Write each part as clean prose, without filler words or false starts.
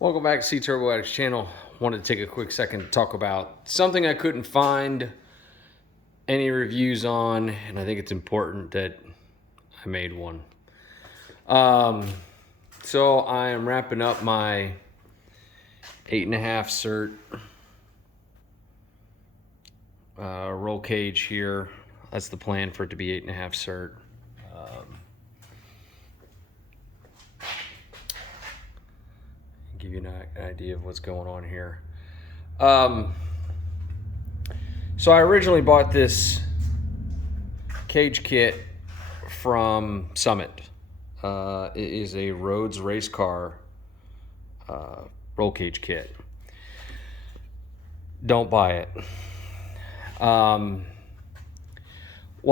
Welcome back to C Turbo Addicts channel. Wanted to take a quick second to talk about something I couldn't find any reviews on, and I think it's important that I made one. So I am wrapping up my 8.5 cert roll cage here. That's the plan, for it to be 8.5 cert. Give you an idea of what's going on here. So I originally bought this cage kit from Summit. It is a Rhodes Race Car roll cage kit. Don't buy it. While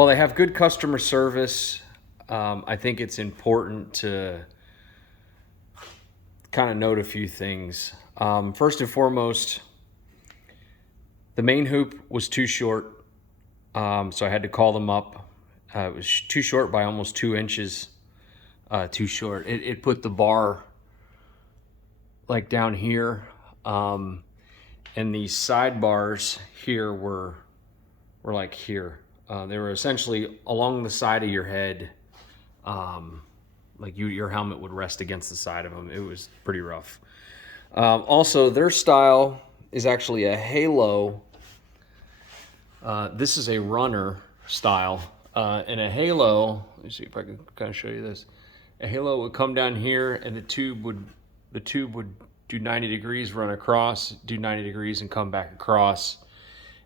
they have good customer service, I think it's important to kind of note a few things. First and foremost, the main hoop was too short, so I had to call them up. It was too short by almost 2 inches too short. It put the bar like down here, and these sidebars here were like here. They were essentially along the side of your head. Like your helmet would rest against the side of them. It was pretty rough. Also, their style is actually a halo. This is a runner style. And a halo, let me see if I can kind of show you this. A halo would come down here, and the tube would do 90 degrees, run across, do 90 degrees, and come back across.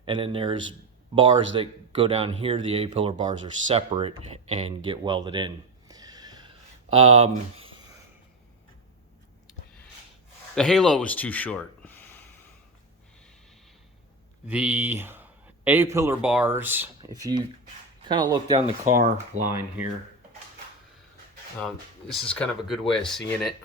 And then there's bars that go down here. The A-pillar bars are separate and get welded in. The halo was too short. The A-pillar bars, if you kind of look down the car line here, this is kind of a good way of seeing it.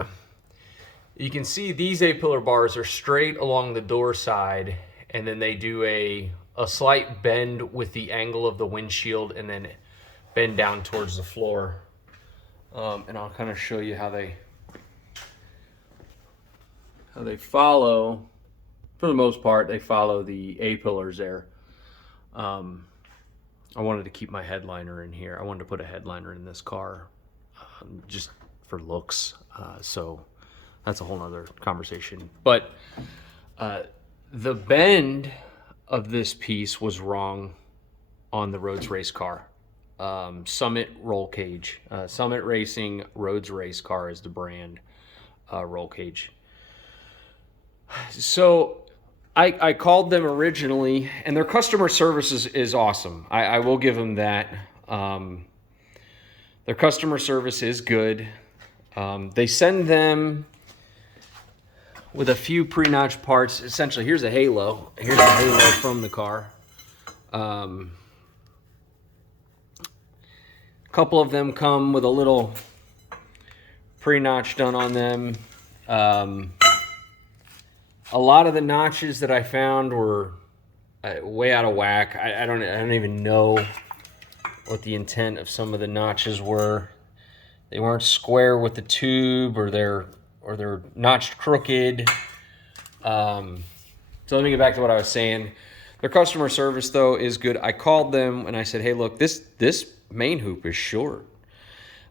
You can see these A-pillar bars are straight along the door side, and then they do a slight bend with the angle of the windshield and then bend down towards the floor. And I'll kind of show you how they follow. For the most part, they follow the A-pillars there. I wanted to keep my headliner in here. I wanted to put a headliner in this car just for looks. So that's a whole nother conversation. But the bend of this piece was wrong on the Rhodes Race Car. Summit Roll Cage. Summit Racing Rhodes Race Car is the brand roll cage. So I called them originally, and their customer service is awesome. I will give them that. Their customer service is good. They send them with a few pre-notched parts. Essentially, here's a halo. Here's a halo from the car. Couple of them come with a little pre-notch done on them. A lot of the notches that I found were way out of whack. I don't even know what the intent of some of the notches were. They weren't square with the tube, or they're notched crooked. So let me get back to what I was saying. Their customer service, though, is good. I called them and I said, hey, look, this main hoop is short.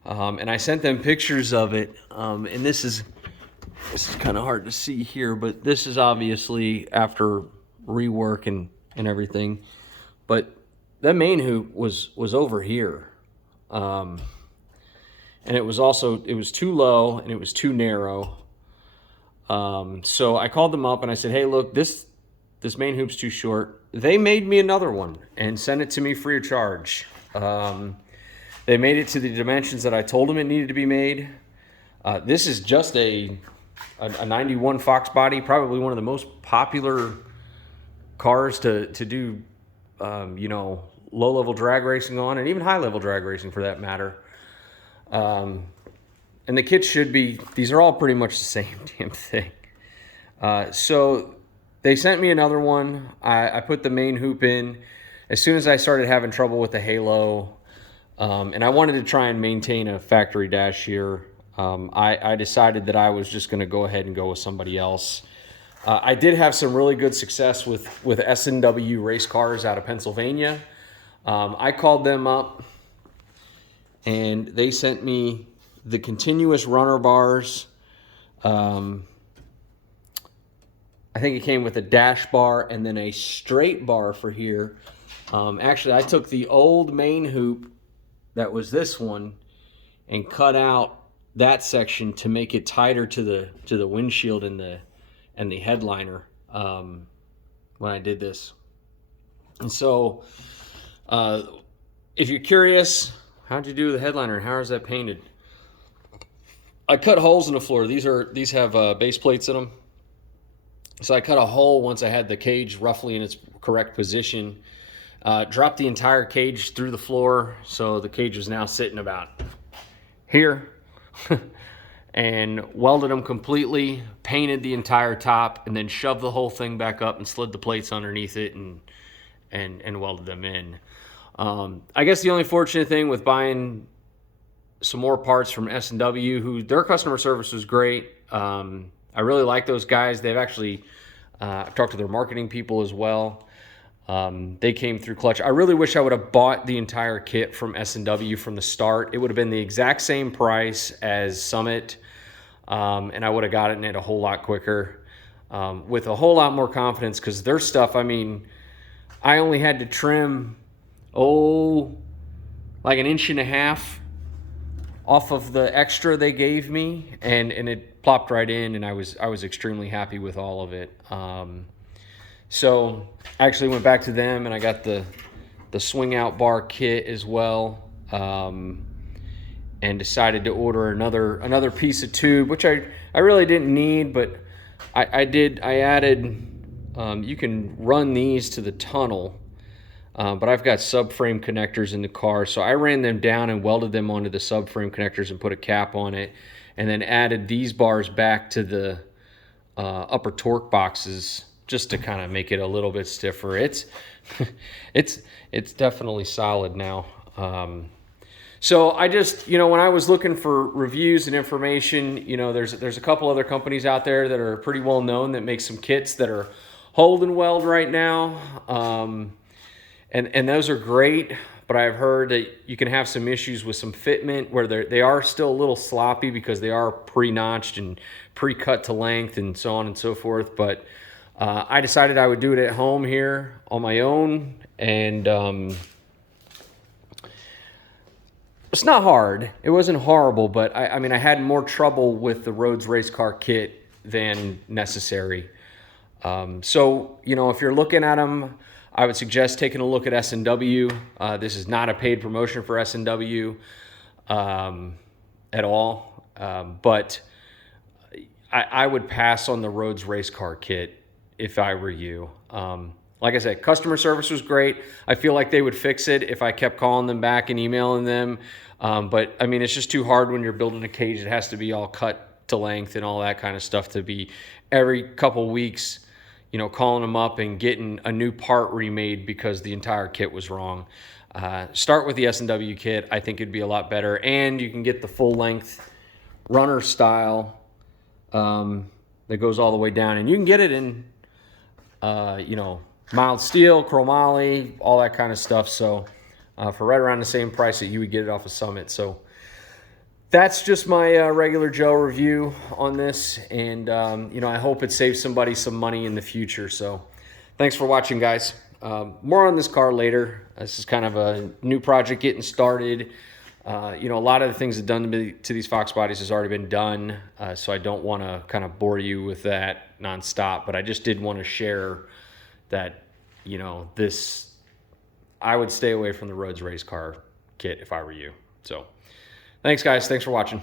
And I sent them pictures of it. And this is kind of hard to see here, but this is obviously after rework and everything. But that main hoop was over here. And it was too low and it was too narrow. So I called them up and I said, hey, look, this main hoop's too short. They made me another one and sent it to me free of charge. They made it to the dimensions that I told them it needed to be made. This is just a 91 Foxbody, probably one of the most popular cars to do, low-level drag racing on, and even high-level drag racing for that matter. And the kits these are all pretty much the same damn thing. So they sent me another one. I put the main hoop in. As soon as I started having trouble with the halo, and I wanted to try and maintain a factory dash here, I decided that I was just going to go ahead and go with somebody else. I did have some really good success with S&W Race Cars out of Pennsylvania. I called them up, and they sent me the continuous runner bars. I think it came with a dash bar and then a straight bar for here. Actually, I took the old main hoop that was this one and cut out that section to make it tighter to the windshield and the headliner when I did this. And so, if you're curious, how'd you do the headliner? How is that painted? I cut holes in the floor. These have base plates in them. So I cut a hole once I had the cage roughly in its correct position. Dropped the entire cage through the floor, so the cage is now sitting about here. And welded them completely, painted the entire top, and then shoved the whole thing back up and slid the plates underneath it and welded them in. I guess the only fortunate thing with buying some more parts from S&W, who their customer service was great. I really like those guys. They've actually, I've talked to their marketing people as well. They came through clutch. I really wish I would have bought the entire kit from S&W from the start. It would have been the exact same price as Summit, and I would have gotten it a whole lot quicker, with a whole lot more confidence, because their stuff, I mean, I only had to trim, like 1.5 inches off of the extra they gave me, and it plopped right in, and I was extremely happy with all of it. So I actually went back to them and I got the swing out bar kit as well, and decided to order another piece of tube, which I really didn't need, but I added, you can run these to the tunnel, but I've got subframe connectors in the car, so I ran them down and welded them onto the subframe connectors and put a cap on it, and then added these bars back to the upper torque boxes just to kind of make it a little bit stiffer. It's definitely solid now. So I just, when I was looking for reviews and information, there's a couple other companies out there that are pretty well known that make some kits that are hold and weld right now. And those are great, but I've heard that you can have some issues with some fitment where they are still a little sloppy because they are pre-notched and pre-cut to length and so on and so forth. But I decided I would do it at home here on my own, and it's not hard. It wasn't horrible, but I mean, I had more trouble with the Rhodes Race Car kit than necessary. So, if you're looking at them, I would suggest taking a look at S&W. This is not a paid promotion for S&W at all, but I would pass on the Rhodes Race Car kit if I were you. Like I said, customer service was great. I feel like they would fix it if I kept calling them back and emailing them. But I mean, it's just too hard when you're building a cage. It has to be all cut to length and all that kind of stuff to be every couple weeks, calling them up and getting a new part remade because the entire kit was wrong. Start with the S&W kit. I think it'd be a lot better. And you can get the full length runner style that goes all the way down. And you can get it in, mild steel, chromoly, all that kind of stuff. So for right around the same price that you would get it off of Summit. So that's just my regular Joe review on this. And, I hope it saves somebody some money in the future. So thanks for watching, guys. More on this car later. This is kind of a new project getting started. A lot of the things that done to these Fox bodies has already been done. So I don't want to kind of bore you with that nonstop, but I just did want to share that, I would stay away from the Rhodes Race Car kit if I were you. So thanks, guys. Thanks for watching.